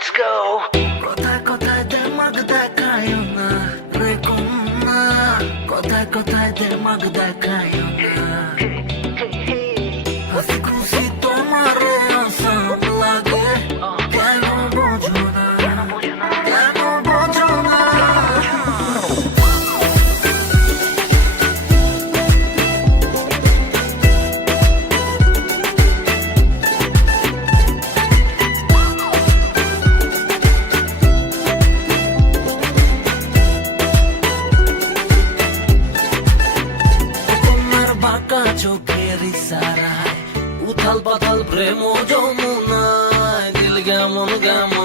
Let's go. কথায় কথায় দেমাগ দেখায় না রে কন্যা, কথায় কথায় দেমাগ দেখায় না। হাসি খুশি তোমারে আসাম লাগে, কেন বোঝো না, কেন বোঝো না। কন্যার বাঁকা চোখের ইশারায় উথাল পাথাল প্রেম যমুনায়, দিল কেমন কেমন